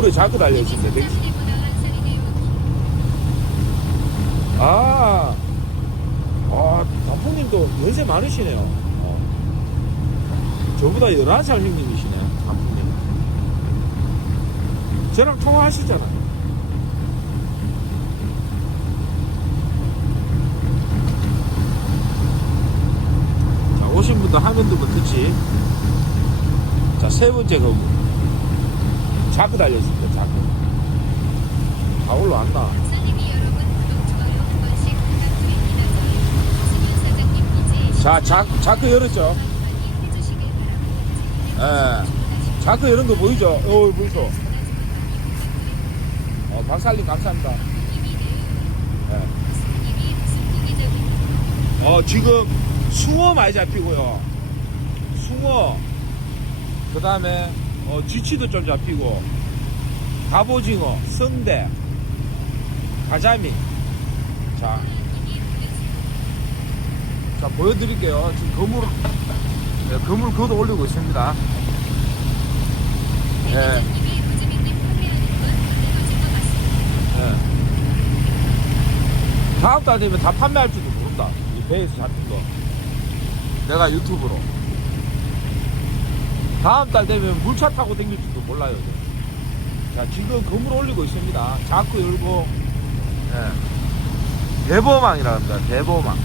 건물에 자꾸 달려있습니다. 되게... 아, 아, 단풍님도 연세 많으시네요. 어. 저보다 11살 형님이시네, 단풍님. 저랑 통화하시잖아요. 자, 오신 분도 화면 두번 듣지. 자, 세 번째 건물. 자크 달려있습니다, 자크. 다 이제 자, 자, 자크 열었죠? 예. 자크 이런 거 보이죠? 어, 보이죠? 어, 박살님 감사합니다. 예. 어, 지금 숭어 많이 잡히고요. 숭어. 그 다음에, 어, 쥐치도 좀 잡히고, 갑오징어, 성대, 가자미. 자. 자, 보여드릴게요. 지금 거물, 네, 거물 그도 올리고 있습니다. 예. 예. 다음 달 되면 다 판매할지도 모른다. 이 배에서 잡힌 거. 내가 유튜브로. 다음 달 되면 물차 타고 다닐지도 몰라요. 자, 지금 건물 올리고 있습니다. 자꾸 열고, 예. 대보망이라 합니다. 대보망.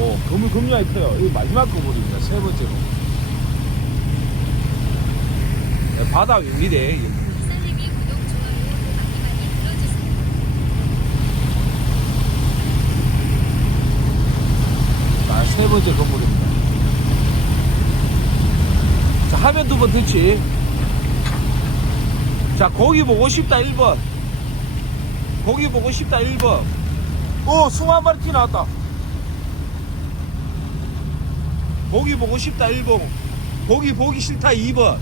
오, 건물 금리가 커요. 이거 마지막 건물입니다. 세 번째로. 네, 바다 위입니다. 자, 세 번째 건물입니다. 자, 화면 두 번 터치. 자, 고기 보고 싶다, 1번. 고기 보고 싶다, 1번. 오, 숭어 한 마리 튀 나왔다. 고기 보고 싶다, 1번. 고기 보기 싫다, 2번.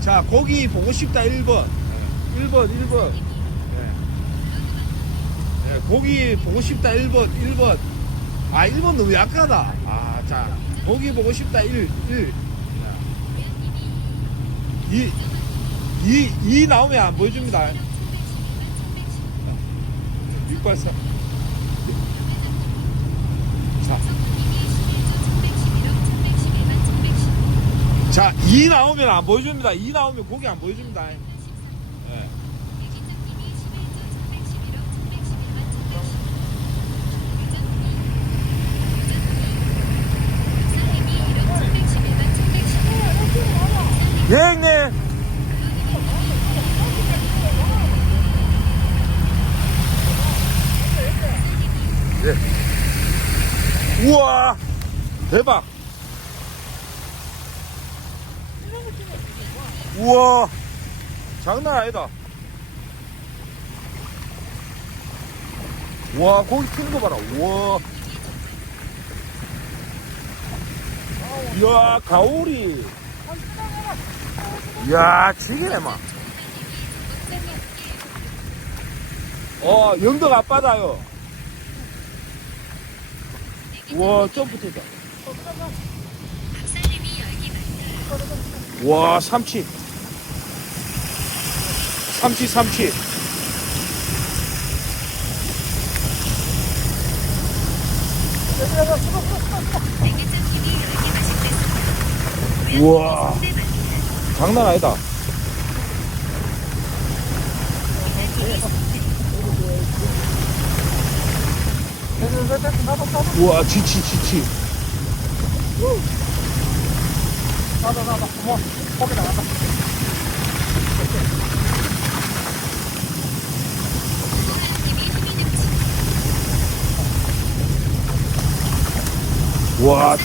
자, 고기 보고 싶다, 1번. 1번, 1번. 네, 고기 보고 싶다 1번 1번 아 1번 너무 약하다 아자 고기 보고 싶다 1 1 2 2, 2 나오면 안 보여줍니다. 6발사. 자, 자, 2 나오면 안 보여줍니다. 2 나오면 고기 안 보여줍니다. 네. 예 형님 예. 우와 대박. 우와 장난 아니다. 와 고기 튀는 거 봐라. 우와. 이야 가오리 이야 지기네 막 어, 영덕 앞바다요. 우와, 점프 터다. 와, 삼치. 삼치, 삼치. 우와, 장난 아니다. 우와, 지치, 지치. 나다 나다 어머 거기 나갔다 와,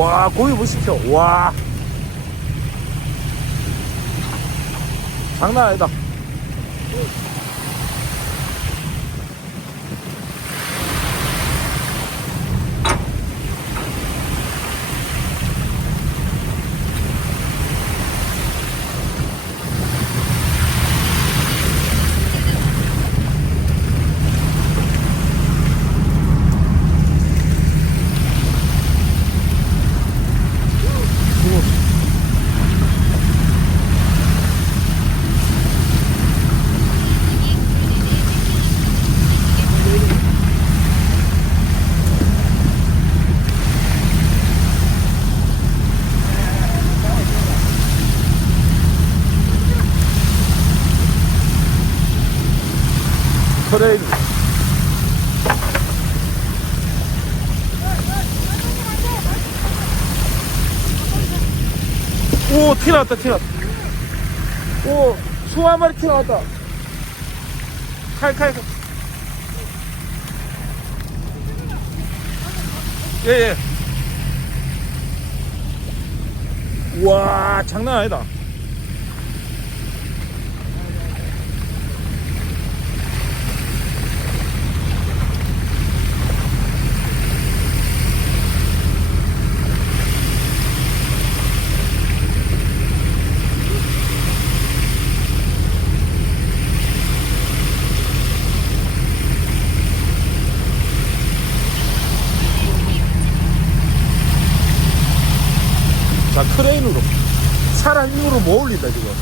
와, 고기 보십시오. 와. 장난 아니다. 트레인. 오, 티 나왔다, 티 나왔다. 오, 수한 마리 티 나왔다. 칼, 칼, 칼. 예, 예. 와, 장난 아니다. 자, 크레인으로. 사람 힘으로 못 올린다, 지금.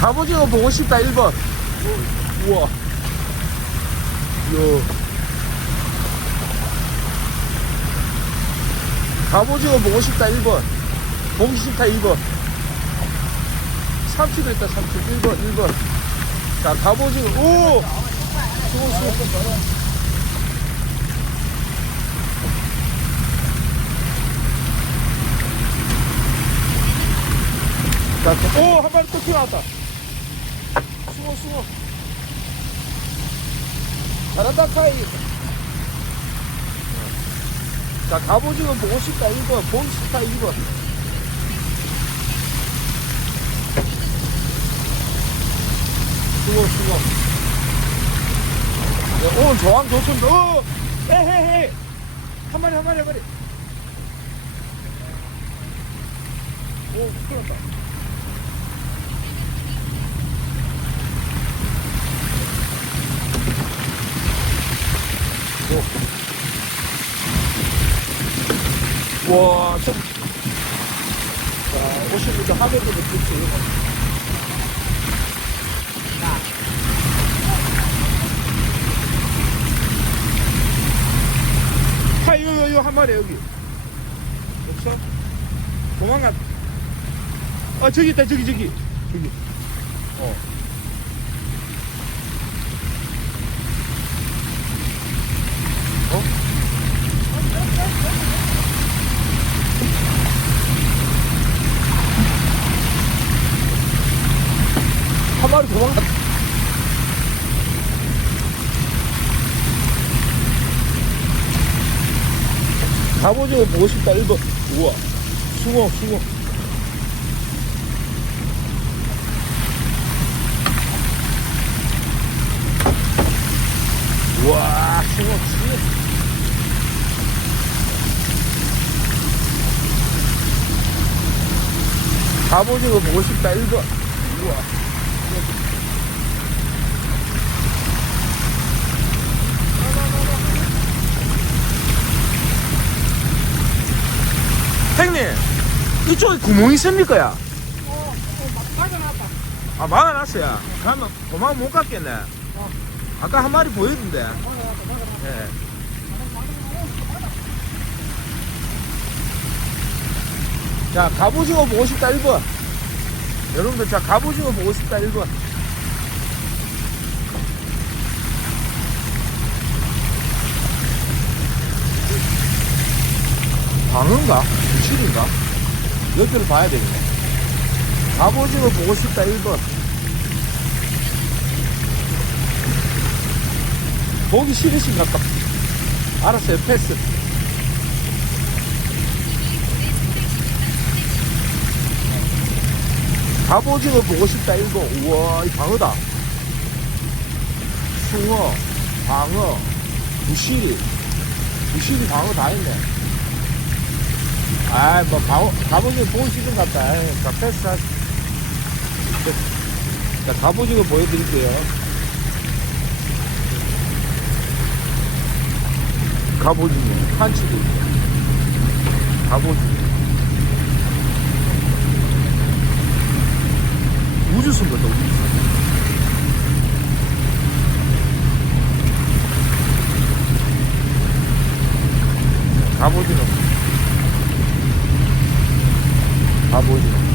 갑오징어 보고 싶다, 1번. 우와. 요. 갑오징어 보고 싶다, 1번. 보기 싫다, 2번. 삼치도 있다, 삼치. 1번, 1번. 자, 갑오징어. 오! 수고, 수고. 자, 오! 한 마리 또 튀어나왔다. 수고, 수고. 잘한다, 카이. 자, 갑오징어 보고 싶다, 1번. 보기 싫다, 2번. 수고 수고 네, 오늘 조항 좋습니다 어! 헤헤헤 한 마리 한 마리 한 마리 오 큰일 났다 오. 와, 좀. 자, 오신 분들 하면도 좋지. 하, 이거, 이거, 이거 한 마리 여기. 없어? 도망가. 아, 저기 있다, 저기, 저기. 저기. 어. 어? 한 마리 도망갔다. 갑오징어 보고 싶다. 1번 우와. 숭어 숭어. 우와 숭어 숭어. 갑오징어 보고 싶다. 1번 우와 형님 이쪽에 구멍이 있습니까 야? 어, 어, 막 빠져나왔다. 아 막아놨어요 그러면 도망 못 갔겠네 아까 한 마리 보이던데 막아놨다, 막아놨다. 예. 자 갑오징어 보고 싶다 1번 여러분들 자 갑오징어 보고 싶다 1번 방어인가? 부실인가? 여기를 봐야 되겠네. 갑오징어 보고 싶다 1번. 보기 싫으신가 봐. 알았어요, 패스. 갑오징어 보고 싶다 1번. 우와, 이 방어다. 숭어, 방어, 부시리. 부시리 방어 다 있네. 아, 뭐, 방어, 갑오징어 싶은 것 같다. 에이, 자, 패스 하시. 자, 갑오징어 보여드릴게요. 갑오징어, 한치도 있고. 갑오징어. 우주순거다, 우주순. 갑오징어. 갑오징어.